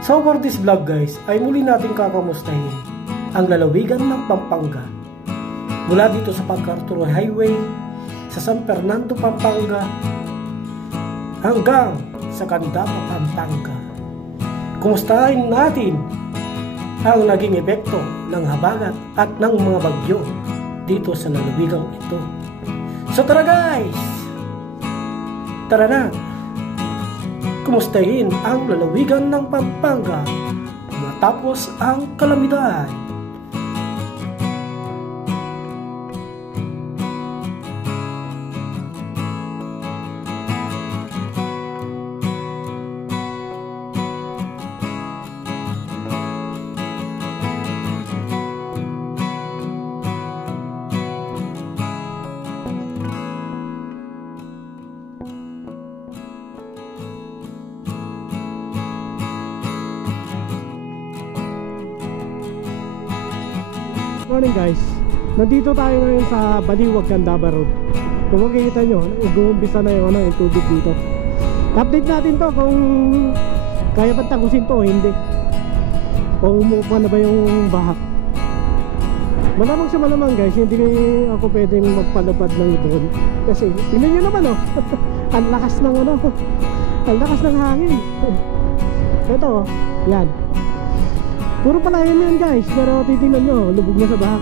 So for this vlog guys, ay muli natin kakamustahin ang lalawigan ng Pampanga. Mula dito sa Pagkarturo Highway, sa San Fernando, Pampanga, hanggang sa Candaba, Pampanga. Kumustahin natin ang naging epekto ng habagat at ng mga bagyo dito sa lalawigang ito. So tara guys! Tara na! Kumustahin ang lalawigan ng Pampanga matapos ang kalamidad. Morning guys, nandito tayo ngayon sa Baliwag, Candaba Road. Kung makikita nyo, nag-uumpisa na yung tubig dito. Update natin to kung kaya ba tagusin to o hindi, o umuupa na ba yung baha. Malamang sa malamang guys, hindi ako pwedeng magpalapad ng drone kasi tingnan nyo naman ang lakas ng ang lakas ng hangin. Ito yan, puro palayan yan guys, pero titingnan nyo, lubog na sa baha.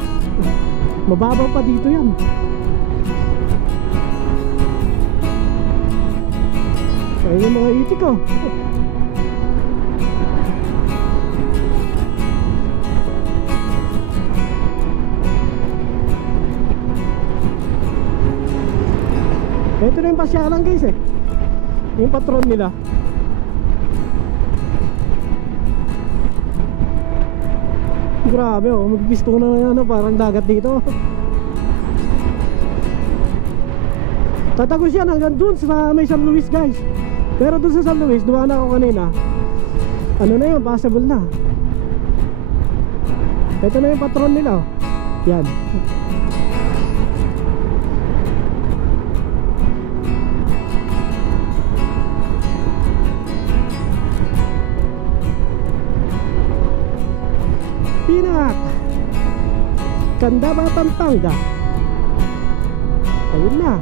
Mababaw pa dito yan. Ayun yung mga itik ko. Ito na yung pasyalan guys yung patron nila. Grabe magpisto na parang dagat dito. Tatagos yan hanggang dun sa may San Luis guys. Pero dun sa San Luis, dumaan ako kanina, ano na yun, passable na. Ito na yung patron nila yan. Pinak Candaba, Pampanga. Ayun na.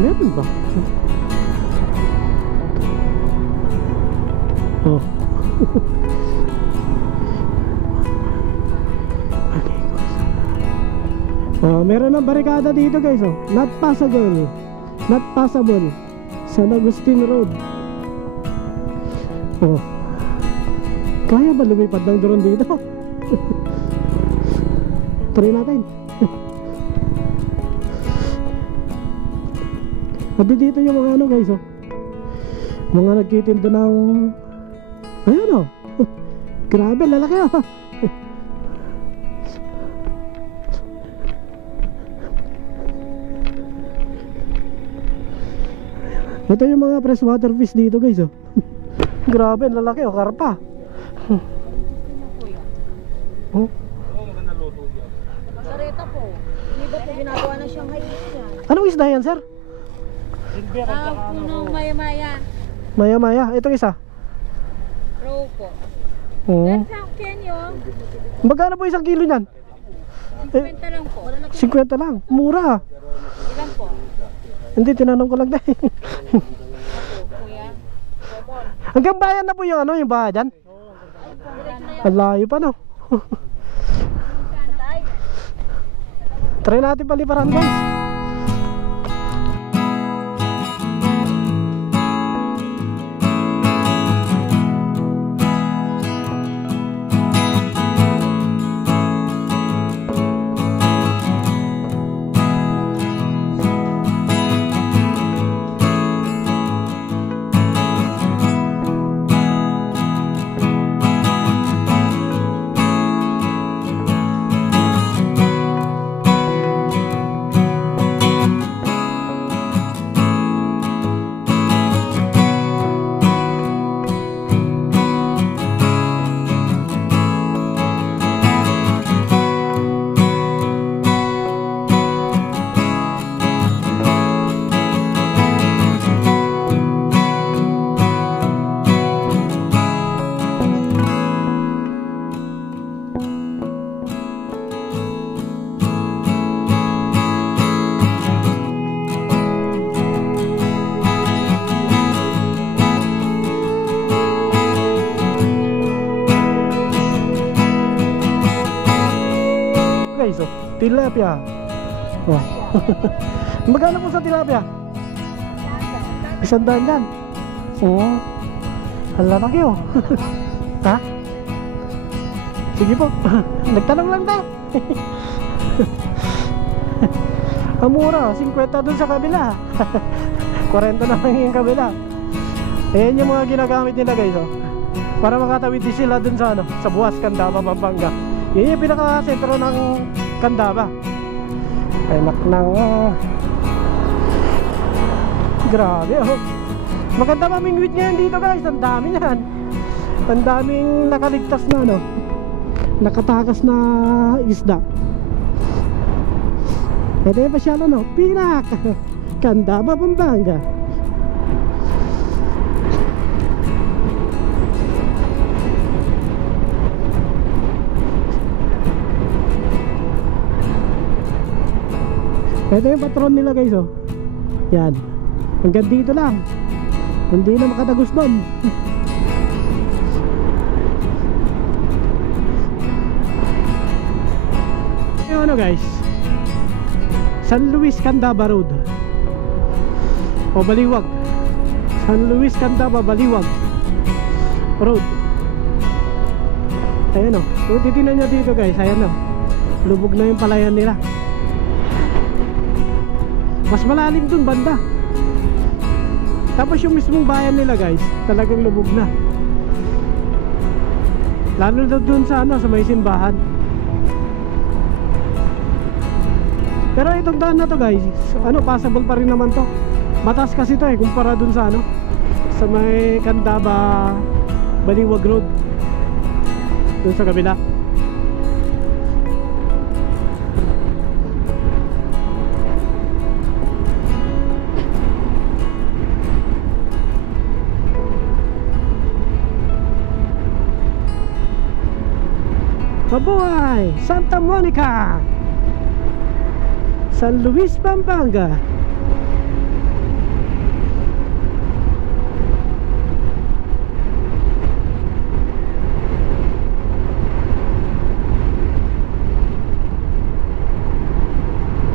Meron ba? Meron ng barikada dito guys. Not passable. Not passable. San Agustin Road. Kaya ba lumipad ng drone dito? Try natin. At dito yung mga guys mga nagtitinda ng ayun grabe lalaki ito yung mga freshwater fish dito guys grabe lalaki karpa. Sareta po. Hindi ba po ginagawa na siyang hayin yan? Anong isda yan sir? Puno maya-maya. Maya-maya, itong isa? Row po. That's Kenyo. Magkano po isang kilo niyan? 50 lang po. 50 lang, mura. Ilan po? Hindi, tinanong ko lang dahil. Kuya. Hanggang bayan na po yung yung bahay dyan? Ang layo pa Try natin paliparan guys. tilapia. Oh. Magkano po sa tilapia? 100 yan. Oo. Hala na kayo. Ha? Sige po. Nagtanong lang tayo. Ang mura, 50 dun sa kabila. 40 na lang yung kabila. Ayan yung mga ginagamit nila guys, oh. Para makatawid din sila dun sa ano, sa Buwas, Candaba, Pampanga. Yan yung pinaka-sentro ng Candaba. Ay naknang grabe, oh. Maganda mamingwit ngayon dito guys. Ang dami yan. Ang daming nakaligtas na ano, nakatakas na isda. Ito yung pasyalo, no? Pinak Candaba, Pampanga. Ito yung patron nila guys, oh. Yan. Hanggang dito lang. Hindi na makatagos doon. Yung ano guys, San Luis Candaba Road o Baliwag. San Luis Candaba Baliwag Road. Ayan o. Kung titignan nyo dito guys, ayan o. Lubog na yung palayan nila. Mas malalim dun banda. Tapos yung mismong bayan nila guys, talagang lubog na. Lalo na dun sa ano, sa may simbahan. Pero itong daan na to guys, ano, passable pa rin naman to. Mataas kasi to kumpara dun sa ano, sa may Candaba Baliwag Road, dun sa kabila. Mabuhay Santa Monica, San Luis, Pampanga.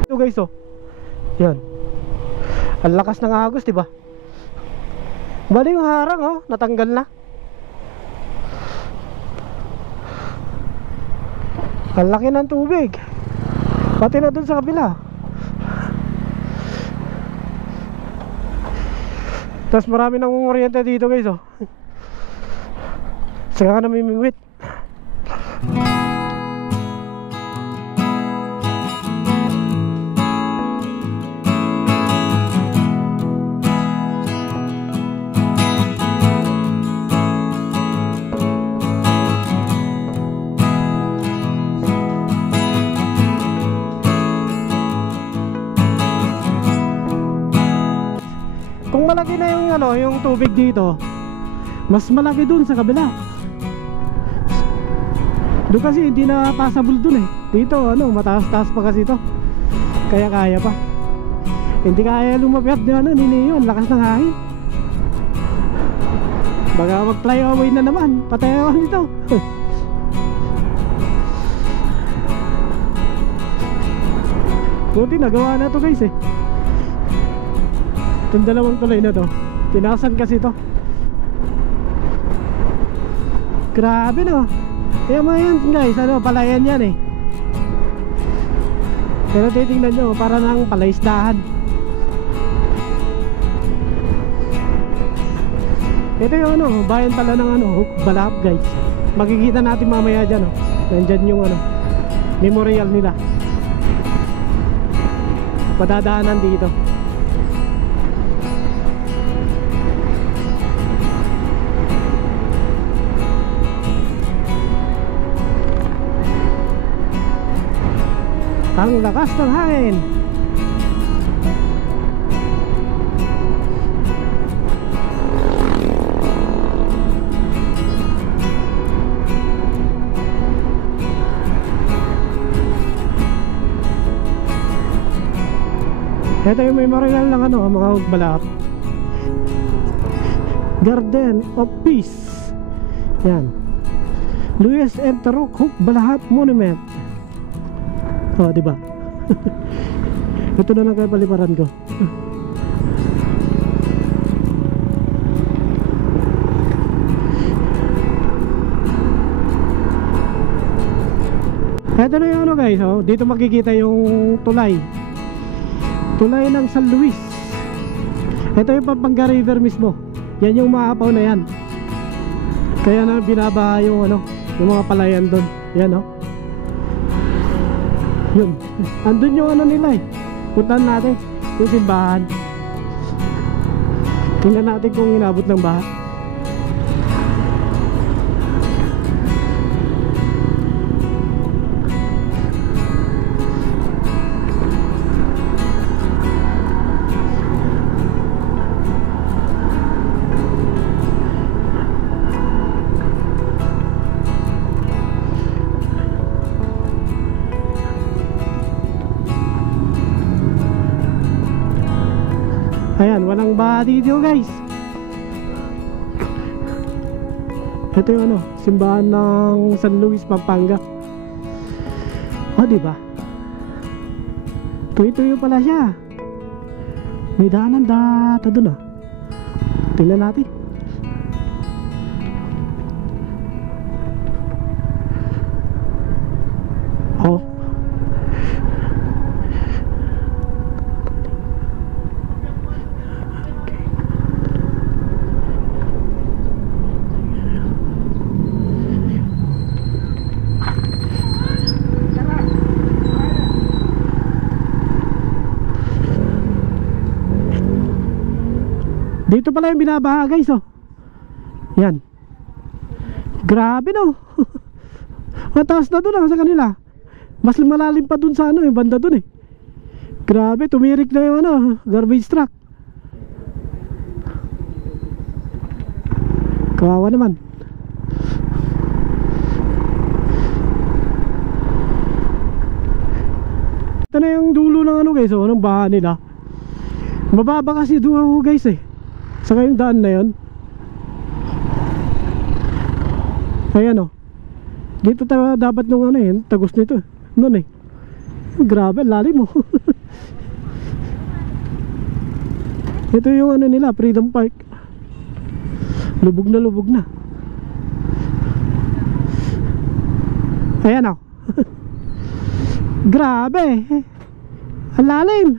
Ito guys, oh. Yan. Ang lakas ng agos, diba? Bali yung harang, oh, natanggal na. Ang laki ng tubig. Pati na dun sa kabila. Tapos marami nang umuryente dito guys, oh. Saka ka namimingwit. Kung malaki na yung ano, yung tubig dito, mas malaki dun sa kabila. Doon kasi hindi na passable dun eh. Dito ano, mataas-taas pa kasi ito. Kaya kaya pa. Hindi kaya lumapit na ano, niniyo, ang lakas ng hangin. Baka mag fly away na naman. Patay ako nito. Buti nagawa na to guys eh. Itong dalawang tulay na to, tinasan kasi to. Grabe no. Kaya mga yan guys, ano, palayan yan eh. Pero titingnan nyo, para nang palaisdahan. Ito yung ano, bayan pala ng ano, Balap guys. Makikita natin mamaya dyan, oh. Nandyan yung ano, memorial nila. Padadaanan dito. Ang lakas ng hangin. Ito yung memorial ng ano, mga Hugbalap. Garden of Peace. Yan. Luis M. Tarok Hugbalap Monument. Oh, diba? Ito na lang kaya paliparan ko. Ito na yung ano guys, oh. Dito makikita yung tulay ng San Luis. Ito yung Pampanga River mismo. Yan yung maapaw na yan. Kaya na binabaha yung ano, yung mga palayan doon. Yan oh. Yun. Andun yung ano nila eh. Puntahan natin yung simbahan. Tingnan natin kung inabot ng baha. Ayan, walang baha dito guys. Ito yung ano, simbahan ng San Luis, Pampanga. O, diba? Tuyo-tuyo pala siya. May daanan data dun ah. Tingnan natin. Oh. Dito pala yung binabaha guys oh. Yan. Grabe no. Mataas na dun sa kanila. Mas malalim pa dun sa ano, yung banda dun eh. Grabe, tumirik na yung ano, garbage truck. Kawawa naman. Ito na yung dulo ng ano guys oh, ng baha nila. Mababa kasi doon guys eh. Saka yung daan na yun. Ayan o. Dito dapat nung ano eh, tagos nito noon eh. Grabe, lalim mo. Ito yung ano nila, Freedom Park. Lubog na lubog na. Ayan o. Grabe. Ang lalim.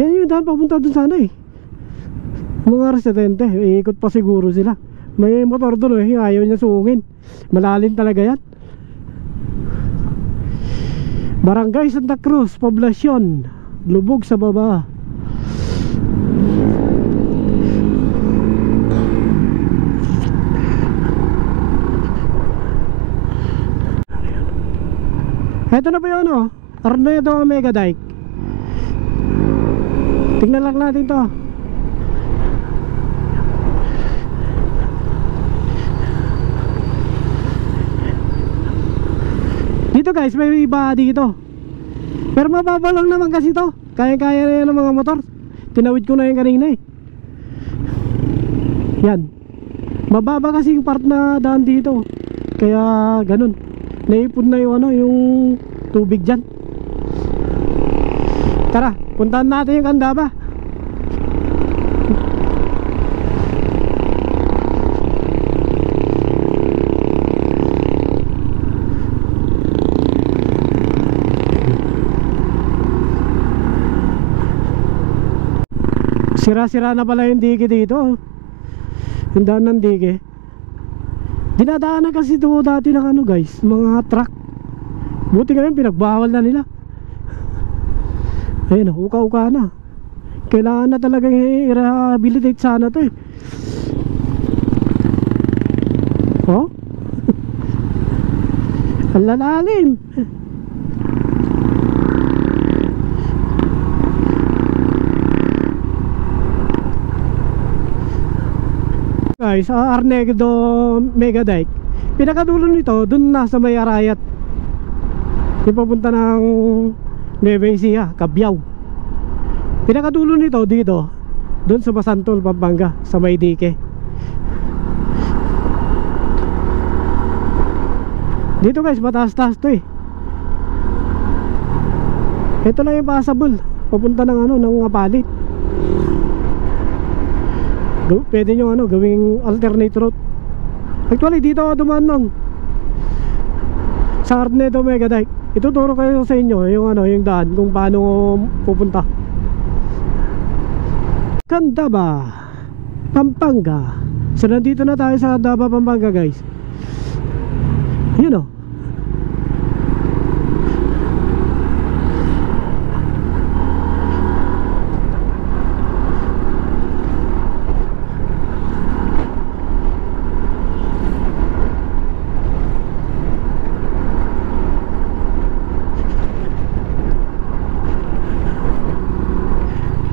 Yan yung daan papunta dun sana eh. Mga residente, iikot pa siguro sila. May motor dun eh, ayaw niya suungin. Malalim talaga yan. Barangay Santa Cruz, Poblacion, lubog sa baba. Ito na pa yun oh, Arnedo Mega Dike. Tingnan lang natin to. Dito guys, may iba dito. Pero mababa lang naman kasi to. Kaya-kaya na yan ng mga motor. Tinawid ko na yan kanina eh. Yan. Mababa kasi yung part na daan dito. Kaya ganun. Naipon na yung ano, yung tubig dyan. Tara, puntahan natin yung Candaba. Sira-sira na pala yung dike dito. Yung daan ng dike. Dinadaanan kasi ito dati ng ano guys, mga truck. Buti ngayon pinagbawal na nila. Ayun, uka-uka na. Kailangan na talagang i-rehabilitate sana to eh. Oh? Ang lalalim. Guys, Arnedo Mega Dike. Pinakadulo nito, dun nasa may Arayat. Yung papunta ng Nueva Ecija, Cabiao. Pinakadulo nito dito, doon sa Masantol, Pampanga, sa may dike. Dito guys, mataas-taas to eh. Ito lang yung passable papunta ng ano, ng Apalit. Pwede nyo ano, gawing alternate route. Actually dito ako dumaan nun sa Arnedo Mega Dike. Ituturo kayo sa inyo yung ano, yung daan kung paano pupunta. Candaba, Pampanga. So nandito na tayo sa Candaba, Pampanga guys. Yun o.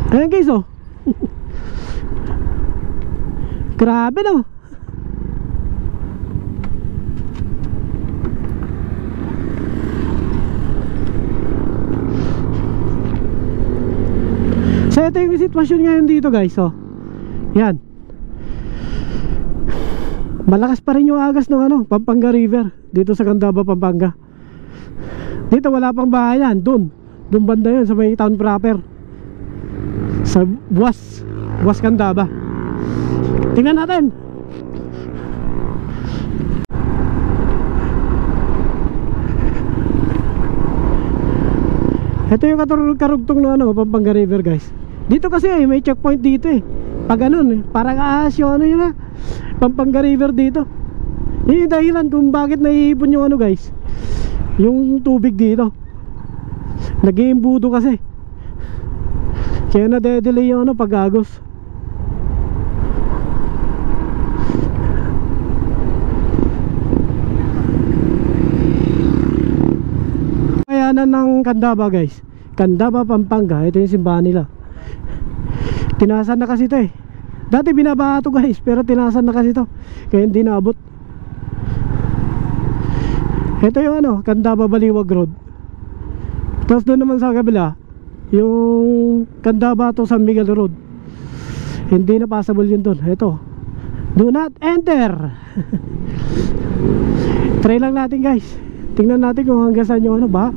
Ayan guys oh. Grabe no. So ito yung sitwasyon ngayon dito guys oh. Yan. Malakas pa rin yung agas ng ano, Pampanga River dito sa Candaba, Pampanga. Dito wala pang bahayan, doon banda yun sa may town proper, sa Buwas Candaba. Tingnan natin. Ito yung karugtong ng ano, Pampanga River guys. Dito kasi may checkpoint dito eh. Pag ganun eh, parang ahas yung ano yun na Pampanga River dito. Yun yung dahilan kung bakit naiipon yung ano guys, yung tubig dito. Nag-iimbudo kasi. Kaya na-delay yung ano, pag-agos. Kayanan ng Candaba guys, Candaba, Pampanga. Ito yung simbahan nila. Tinasan na kasi ito eh. Dati binaba ito guys, pero tinasan na kasi ito, kaya hindi naabot. Ito yung ano, Candaba Baliwag Road. Tapos doon naman sa kabila, yung Candaba to San Miguel Road. Hindi na passable yun doon. Ito, do not enter. Try lang natin guys. Tingnan natin kung hanggang saan yung ano ba.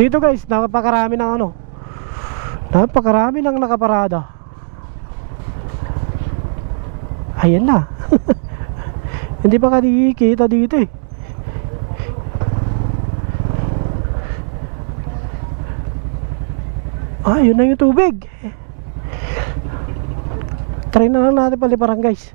Dito guys, napakarami ng ano, napakarami ng nakaparada. Ayan na. Hindi pa nakikita dito eh. Ah, yun na yung tubig. Try na lang natin paliparan guys.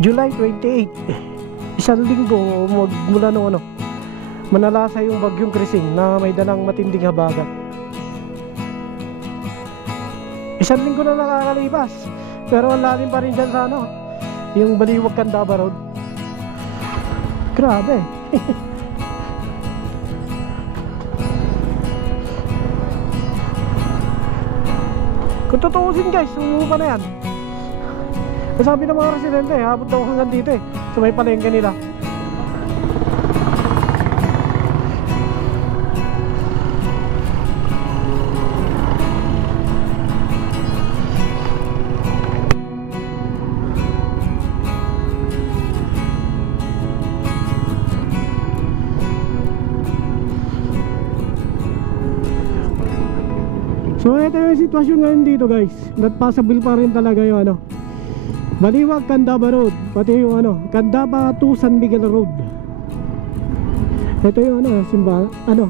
July 28, isang linggo mula nung ano, manalasa yung bagyong Krising na may dalang matinding habagat. Isang linggo na nakakalipas, pero ang lalim pa rin dyan sa ano, yung Baliwag Candaba Road. Grabe. Kung tutuusin guys, umupa na yan. Sabi ng mga residente, habot daw hanggang dito eh, sa may palengke nila. So ito yung sitwasyon ngayon dito guys. Not possible pa rin talaga yung ano, Baliwag Candaba Road, pati yung ano, Candaba to San Miguel Road. Ito yung ano,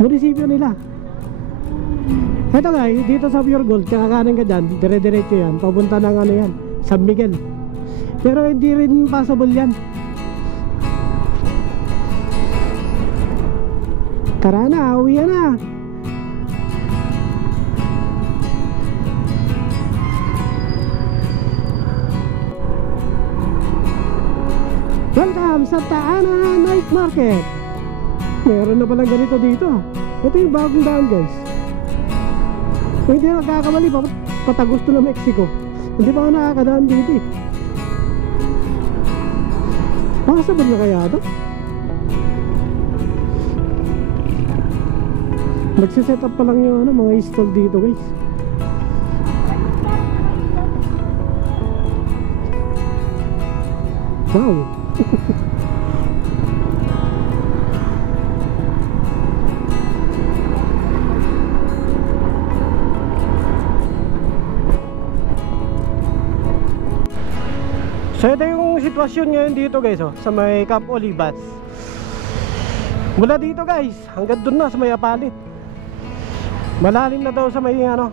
munisipyo nila. Ito guys, dito sa Pure Gold, kakakanin ka dyan, dire-diretso yan, papunta ng ano yan, San Miguel. Pero hindi rin possible yan. Tara na, uwi na. Welcome sa Taana Night Market. Meron na palang ganito dito. Ito yung bagong daan guys. Kung hindi nagkakamali, Patagusto na Mexico. Hindi pa ako nakakadaan dito eh. Makasabad na kaya ito? Nagsiset up pa lang yung ano, mga stall dito guys. Wow. So ito yung sitwasyon ngayon dito guys, oh, sa may Camp Olivas. Mula dito guys hanggang dun na sa may Apalit. Malalim na daw sa may ano,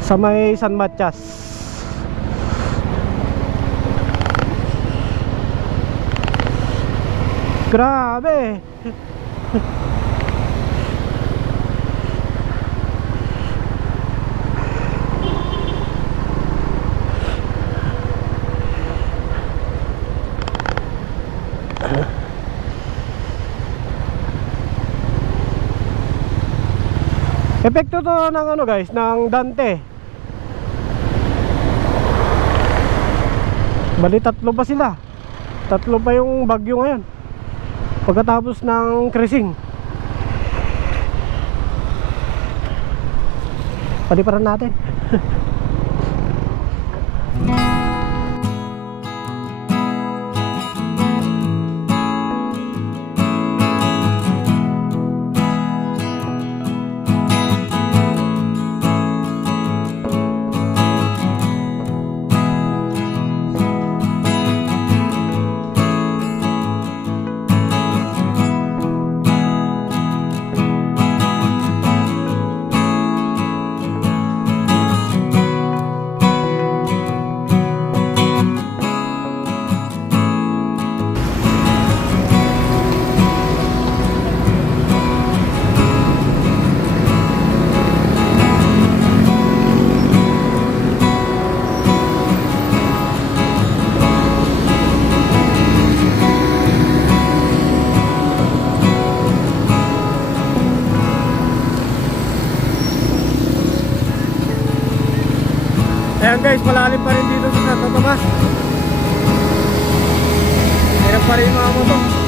sa may San Matias. Grabe. Epekto to ng ano guys, ng Dante. Bali tatlo pa sila. Tatlo pa yung bagyo ngayon pagkatapos ng cruising. Paliparan natin. Ayan guys, malalim pa rin dito sa Santo Tomas. Hirap pa rin mga moto.